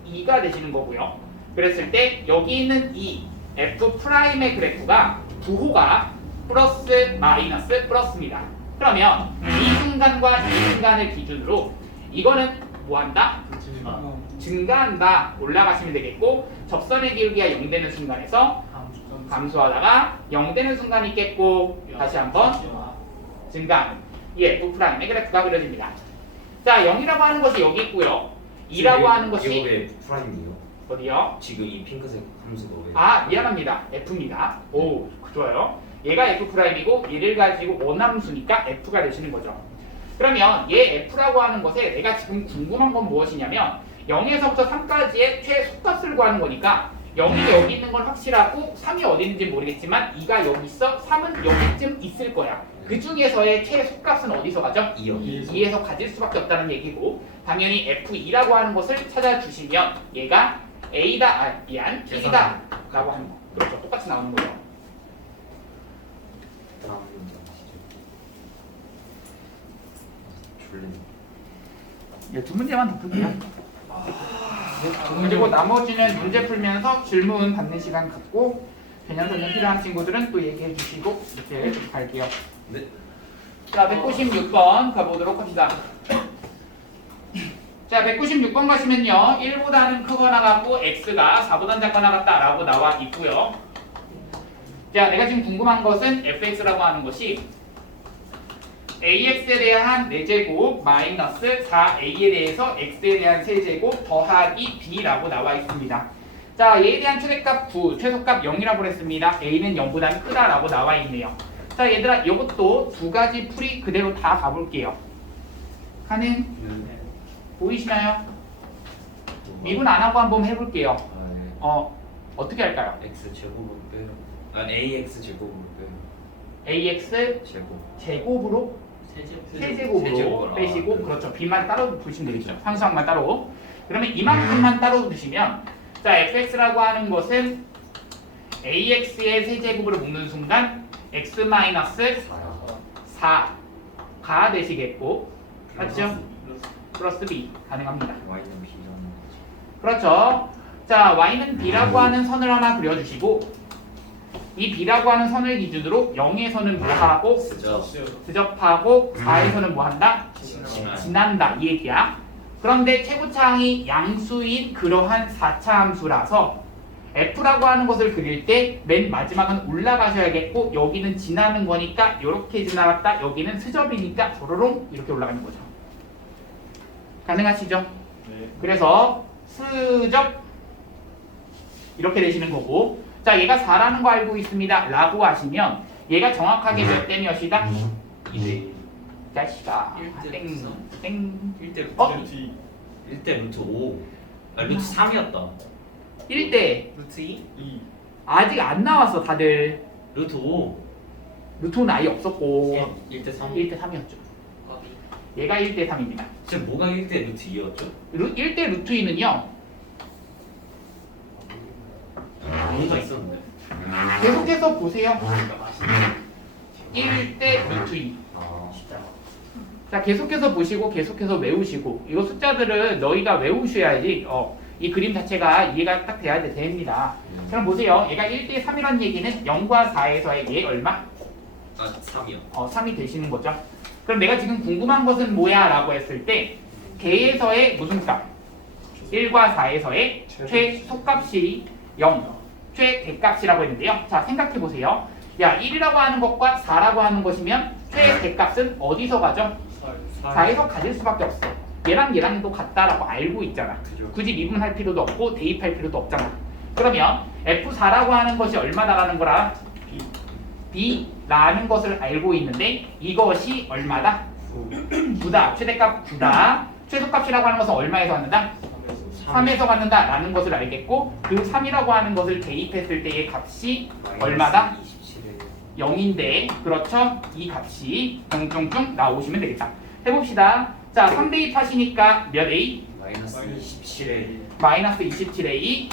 2가 되시는 거고요. 그랬을 때 여기 있는 이 f'의 그래프가 부호가 플러스 마이너스 플러스입니다. 그러면 이 순간과 이 순간을 기준으로 이거는 뭐한다? 증가한다. 올라가시면 되겠고 접선의 기울기가 0 되는 순간에서 감소하다가 0 되는 순간이 있겠고 다시 한번 증가하는 이 f'의 그래프가 그려집니다. 자 0이라고 하는 것이 여기 있고요. 2라고 하는 이거 것이 왜 프라임이요? 어디요? 지금 이 핑크색 함수가 왜? 아 미안합니다. f입니다. 오 좋아요. 얘가 f'이고 얘를 가지고 원함수니까 f가 되시는 거죠. 그러면 얘 f라고 하는 것에 내가 지금 궁금한 건 무엇이냐면 0에서부터 3까지의 최소값을 구하는 거니까 0이 여기 있는 건 확실하고 3이 어디 있는지 모르겠지만 2가 여기 있어 3은 여기쯤 있을 거야. 그 중에서의 최소값은 어디서 가죠? 2요. 2에서 가질 수밖에 없다는 얘기고 당연히 f2라고 하는 것을 찾아주시면 얘가 a다, 미안, 1이다 라고 하는 거. 그렇죠. 똑같이 나오는 거예요. 다음 문제 아시죠? 졸리네. 두 문제만 더 풀게요. 그리고 나머지는 문제 풀면서 질문 받는 시간 갖고 개념 설명 필요한 친구들은 또 얘기해 주시고 이렇게 갈게요. 네. 자, 196번 가보도록 합시다. 자, 196번 가시면요. 1보다는 크거나 같고 x가 4보다는 작거나 같다라고 나와 있고요. 자, 내가 지금 궁금한 것은 fx라고 하는 것이 ax에 대한 4제곱 마이너스 4a에 대해서 x에 대한 세제곱 더하기 b라고 나와 있습니다. 자, 얘에 대한 최대값 9, 최소값 0이라고 했습니다. a는 0보다 크다라고 나와 있네요. 자, 얘들아 이것도 두 가지 풀이 그대로 다 가볼게요. 가능? 보이시나요? 미분 안 하고 한번 해볼게요. 아, 네. 어떻게 할까요? x 제곱으로 빼요. 아 ax 제곱으로 빼요. ax 제곱. 제곱으로 세제곱으로 세제곱으로. 빼시고 그렇죠. b만 따로 두시면 되겠죠. 상수항만 따로. 그러면 이만큼만 따로 두시면 자 fx라고 하는 것은 ax의 세제곱으로 묶는 순간 x-4가 되시겠고 맞죠? 플러스 b 가능합니다. Y는 B라는 그렇죠. 자 y는 b라고 하는 선을 하나 그려주시고 이 b라고 하는 선을 기준으로 0에서는 뭐하고 스접하고 4에서는 뭐한다? 지난다 이 얘기야. 그런데 최고차항이 양수인 그러한 4차 함수라서 f라고 하는 것을 그릴 때 맨 마지막은 올라가셔야겠고 여기는 지나는 거니까 이렇게 지나갔다 여기는 스접이니까 조로롱 이렇게 올라가는 거죠. 가능하시죠? 네. 그래서 스접 이렇게 되시는 거고 자 얘가 4라는 거 알고 있습니다 라고 하시면 얘가 정확하게 몇 대 몇이다? 2대 자식아 땡 1대 어? 루트 1대 루트 5. 아 루트 3이었다. 1대 루트 2? 아직 안 나왔어 다들 루트 5. 루트는 아예 없었고 1대 3. 1대 3이었죠 얘가 1대 3입니다 지금 뭐가 1대 루트 2였죠? 1대 루트 2는요 뭔가 있었는데. 계속해서 보세요 1대 루트 2 자 계속해서 보시고 계속해서 외우시고 이거 숫자들은 너희가 외우셔야지 이 그림 자체가 이해가 딱 돼야 됩니다. 그럼 보세요. 얘가 1대 3이라는 얘기는 0과 4에서의 얘 얼마? 3이요. 3이 되시는 거죠. 그럼 내가 지금 궁금한 것은 뭐야? 라고 했을 때 개에서의 무슨 값? 1과 4에서의 최소값이 0 최대값이라고 했는데요. 자 생각해 보세요. 야 1이라고 하는 것과 4라고 하는 것이면 최대값은 어디서 가죠? 4에서 가질 수밖에 없어. 얘랑 얘랑도 같다라고 알고 있잖아. 굳이 미분할 필요도 없고 대입할 필요도 없잖아. 그러면 F4라고 하는 것이 얼마다라는 거라? B라는 것을 알고 있는데 이것이 얼마다? 9다. 최대값 9다. 최소값이라고 하는 것은 얼마에서 갖는다? 3에서 갖는다 라는 것을 알겠고 그 3이라고 하는 것을 대입했을 때의 값이 얼마다? 0인데 그렇죠? 이 값이 뿅뿅뿅 나오시면 되겠다. 해봅시다. 자 3대입 하시니까 몇 A? 마이너스 27에 마이너스 27A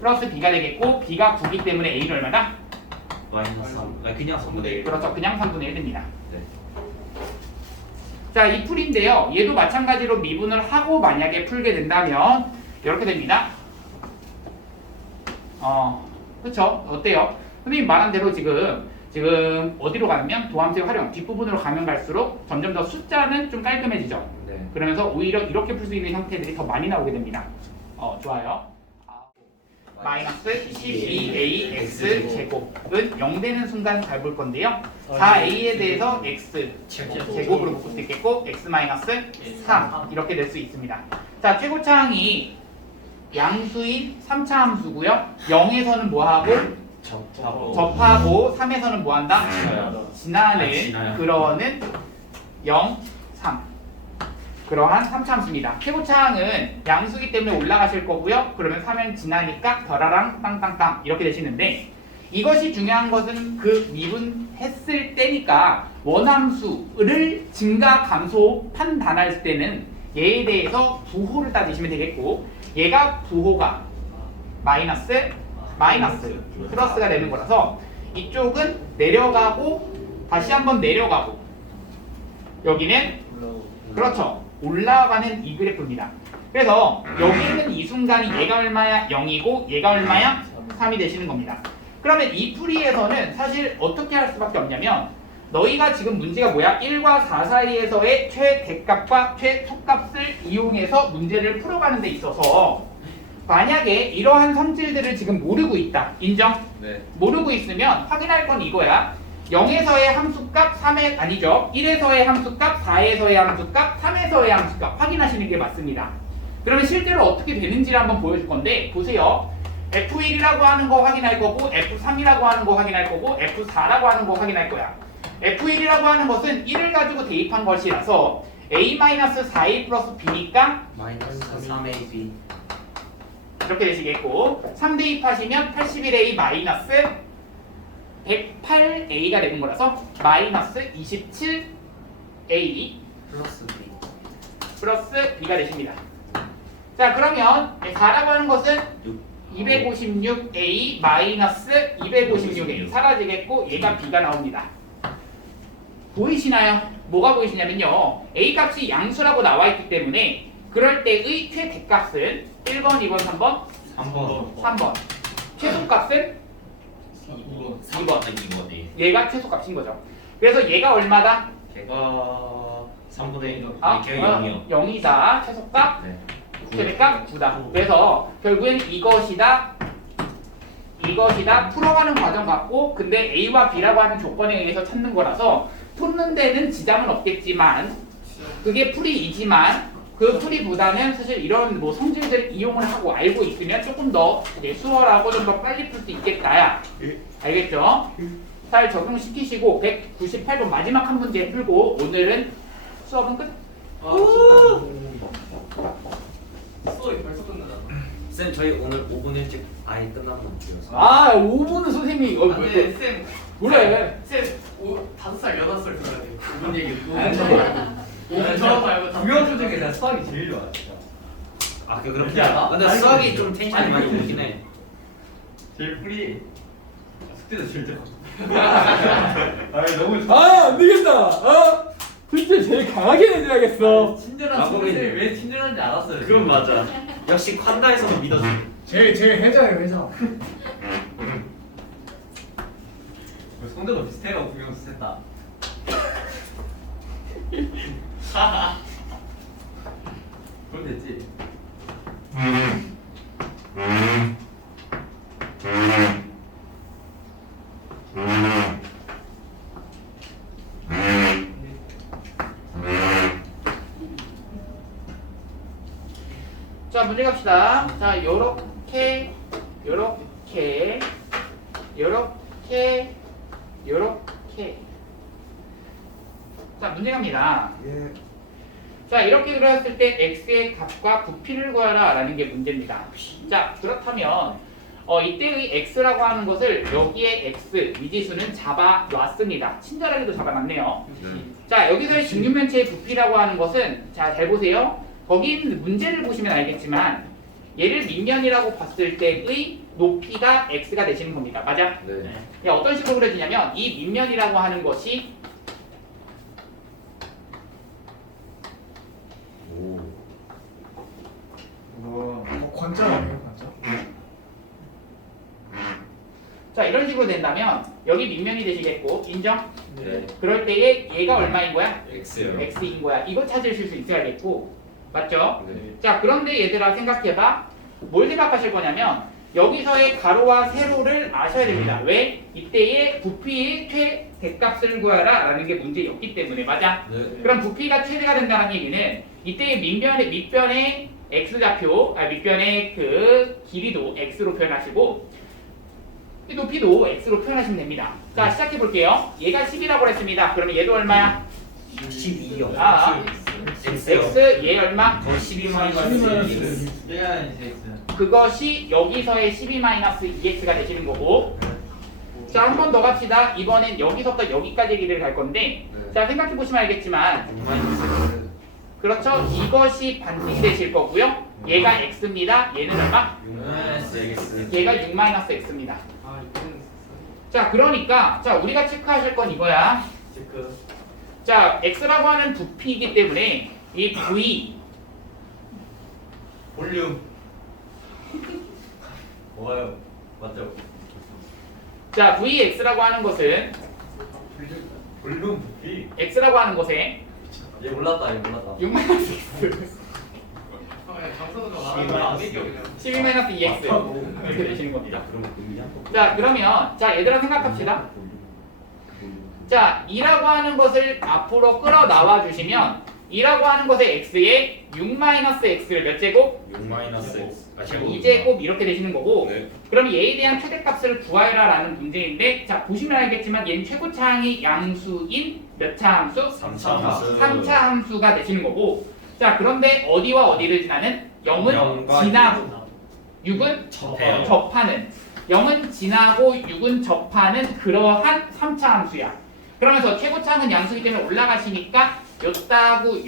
플러스 B가 되겠고 B가 9기 때문에 A는 얼마다? 마이너스 3. 아 그냥 3분의 1. 그렇죠. 그냥 3분의 1 됩니다. 네. 자, 이 풀인데요. 얘도 마찬가지로 미분을 하고 만약에 풀게 된다면 이렇게 됩니다. 그렇죠? 어때요? 선생님 말한 대로 지금 어디로 가면 도함수의 활용 뒷부분으로 가면 갈수록 점점 더 숫자는 좀 깔끔해지죠. 네. 그러면서 오히려 이렇게 풀 수 있는 형태들이 더 많이 나오게 됩니다. 좋아요. 마이너스 12ax 제곱은 0 되는 순간 잘 볼 건데요. 4a에 대해서 x 제곱으로 묶을 수 있겠고 x 마이너스 3 이렇게 될 수 있습니다. 자 최고차항이 양수인 3차 함수고요. 0에서는 뭐하고? 접하고 3에서는 뭐한다? 지나는 지나요. 그러는 0, 3 그러한 3차 함수입니다. 최고차항은 양수기 때문에 올라가실 거고요. 그러면 3은 지나니까 벼라랑 땅땅땅 이렇게 되시는데 이것이 중요한 것은 그 미분했을 때니까 원함수를 증가 감소 판단할 때는 얘에 대해서 부호를 따지시면 되겠고 얘가 부호가 마이너스 플러스가 되는 거라서 이쪽은 내려가고 다시 한번 내려가고 여기는 그렇죠 올라가는 이 그래프입니다. 그래서 여기 있는 이 순간이 얘가 얼마야 0이고 얘가 얼마야 3이 되시는 겁니다. 그러면 이 풀이에서는 사실 어떻게 할 수밖에 없냐면 너희가 지금 문제가 뭐야 1과 4 사이에서의 최대값과 최소값을 이용해서 문제를 풀어가는 데 있어서 만약에 이러한 성질들을 지금 모르고 있다. 인정? 네. 모르고 있으면 확인할 건 이거야. 0에서의 함수값, 3에 아니죠. 1에서의 함수값, 4에서의 함수값, 3에서의 함수값 확인하시는 게 맞습니다. 그러면 실제로 어떻게 되는지를 한번 보여줄 건데 보세요. F1이라고 하는 거 확인할 거고 F3이라고 하는 거 확인할 거고 F4라고 하는 거 확인할 거야. F1이라고 하는 것은 1을 가지고 대입한 것이라서 A-4A 플러스 B니까 마이너스 3AB 이렇게 되시겠고 3 대입하시면 81A 마이너스 108A가 되는 거라서 마이너스 27 A 플러스 B. 플러스 B가 되십니다. 자 그러면 4라고 하는 것은 256A 마이너스 256A 사라지겠고 얘가 B가 나옵니다. 보이시나요? 뭐가 보이시냐면요. A 값이 양수라고 나와 있기 때문에 그럴 때의 최대값은 1번, 2번, 3번, 3번. 3번. 최소값은 2번. 2번. 2번. 네. 얘가 최소값인 거죠. 그래서 얘가 얼마다? 걔가 3분의 1. 아, 걔가 0이요. 0이다. 최소값, 네. 최대값 9다. 그래서 결국엔 이것이다 풀어가는 과정 같고 근데 A와 B라고 하는 조건에 의해서 찾는 거라서 푸는 데는 지장은 없겠지만 그게 풀이이지만 그 풀이보다는 사실 이런 뭐 성질들을 이용을 하고 알고 있으면 조금 더 이제 수월하고 좀 더 빨리 풀 수 있겠다야. 알겠죠? 잘 적용시키시고 198번 마지막 한 문제 풀고 오늘은 수업은 끝. 수업이 벌써 끝나잖아. 쌤 저희 오늘 5분 일찍 아예 끝나면 어때요? 아 5분은 선생님이 안돼 쌤. 그래. 쌤 5살 6살 그래야 돼. 그분 얘기. 저 말고 구명수 중에 난 수학이 제일 좋아 진짜. 아, 그렇지 그렇게 않아? 근데 아니, 수학이 좀 텐션이 많이 아니, 오긴 해. 제일 프리. 숙제도 제일 좋아. 아 너무 좋아. 아 안되겠다. 진짜 제일 강하게 내줘야겠어. 친절한 아, 선생님이 거기- 왜 친절한지 알았어요. 그건 맞아. 역시 콴다에서도 믿어줘. 제일 해자예요 해자. 성대가 비슷해요 구명수 셋다. 그럼 됐지. 자 문제 갑시다. 자 요렇게 자 문제 갑니다. 예. 자 이렇게 그렸을 때 x의 값과 부피를 구하라 라는 게 문제입니다. 자 그렇다면 이때의 x라고 하는 것을 여기에 x 미지수는 잡아놨습니다. 친절하게도 잡아놨네요. 자 여기서의 직육면체의 부피라고 하는 것은 자 잘 보세요. 거기 있는 문제를 보시면 알겠지만 얘를 밑면이라고 봤을 때의 높이가 x가 되시는 겁니다. 맞아? 네. 야, 어떤 식으로 그려지냐면 이 밑면이라고 하는 것이 오. 관점 아니에요 관점? 자 이런 식으로 된다면 여기 밑면이 되시겠고 인정? 네. 그럴 때에 얘가 얼마인 거야? X요. x인 거야. 이거 찾으실 수 있어야겠고 맞죠? 네. 자 그런데 얘들아 생각해봐. 뭘 생각하실 거냐면 여기서의 가로와 세로를 아셔야 됩니다. 왜? 이때의 부피의 최대값을 구하라 라는 게 문제였기 때문에 맞아? 네. 그럼 부피가 최대가 된다는 얘기는 이때의 밑변의 x좌표, 밑변의 그 길이도 x로 표현하시고 이 높이도 x로 표현하시면 됩니다. 자 시작해 볼게요. 얘가 10이라고 했습니다. 그러면 얘도 얼마야? 12요. 아, X요. x 얘 얼마? 더 12 마이너스 2. 빼야 이제 X. 그것이 여기서의 12-2x가 되시는 거고 자 한 번 더 갑시다. 이번엔 여기서부터 여기까지 길이를 갈 건데 네. 자 생각해 보시면 알겠지만 6 마이너스 X. 그렇죠. 이것이 반드시 되실 거고요. 얘가 x입니다. 얘는 얼마? 6 마이너스 X. 얘가 6-x입니다. 아 이거는 자 그러니까 자 우리가 체크하실 건 이거야. 체크. 자 x라고 하는 부피이기 때문에 이 v 볼륨. 뭐가요? 맞죠? 자 vx라고 하는 것은 볼륨 부피. x라고 하는 것에 얘 몰랐다 얘 몰랐다. 6-x 장소가 말하면 안 믿겨 그냥. 12-2x 이렇게 되시는 겁니다. 그럼 의미야? 자 그러면 자 얘들아 생각합시다. 자 2라고 하는 것을 앞으로 끌어 나와 주시면 2라고 하는 것의 x에 6-x를 몇 제곱? 6 마이너스 X. 아, 제곱. 2제곱 이렇게 되시는 거고 네. 그럼 얘에 대한 최대값을 구하라 라는 문제인데 자 보시면 알겠지만 얘는 최고차항이 양수인 몇 차 함수? 3차 함수. 3차 함수가 되시는 거고 자 그런데 어디와 어디를 지나는? 0은 영과 지나고 6은 접해요. 접하는 0은 지나고 6은 접하는 그러한 3차 함수야. 그러면서 최고차항은 양수이기 때문에 올라가시니까 요따구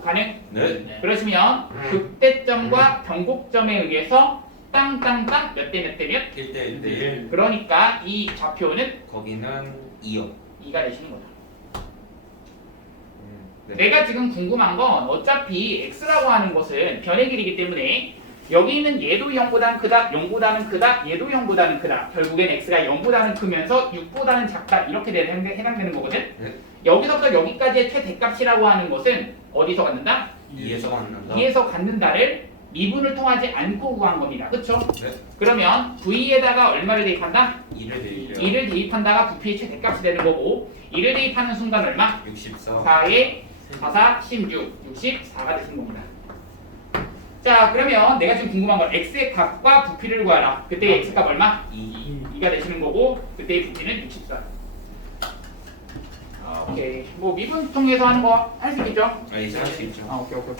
가능? 네. 그러시면 극대점과 변곡점에 의해서 땅땅땅 몇 대 몇 대 몇? 1대 1대1. 그러니까 이 좌표는 거기는 2요. 2가 되시는 거다. 네. 내가 지금 궁금한 건 어차피 x라고 하는 것은 변의 길이기 때문에 여기 있는 얘도 0보다는 크다, 0보다는 크다, 얘도 0보다는 크다. 결국엔 x가 0보다는 크면서 6보다는 작다 이렇게 해당되는 거거든. 네. 여기서부터 여기까지의 최대값이라고 하는 것은 어디서 갖는다? 2에서 갖는다. 2에서 갖는다를 미분을 통하지 않고 구한 겁니다. 그렇죠? 네. 그러면 v에다가 얼마를 대입한다? 2를 대입해요. 2를 대입한다가 부피의 최대값이 되는 거고 2를 대입하는 순간 얼마? 64. 4에 4, 16, 64가 되신 겁니다. 자 그러면 내가 지금 궁금한 건 x의 값과 부피를 구하라. 그때 x값 얼마? 2가 되시는 거고 그때의 부피는 64. 오케이. 뭐 미분 통해서 하는 거 할 수 있겠죠? 이제 할 수 있죠. 오케이.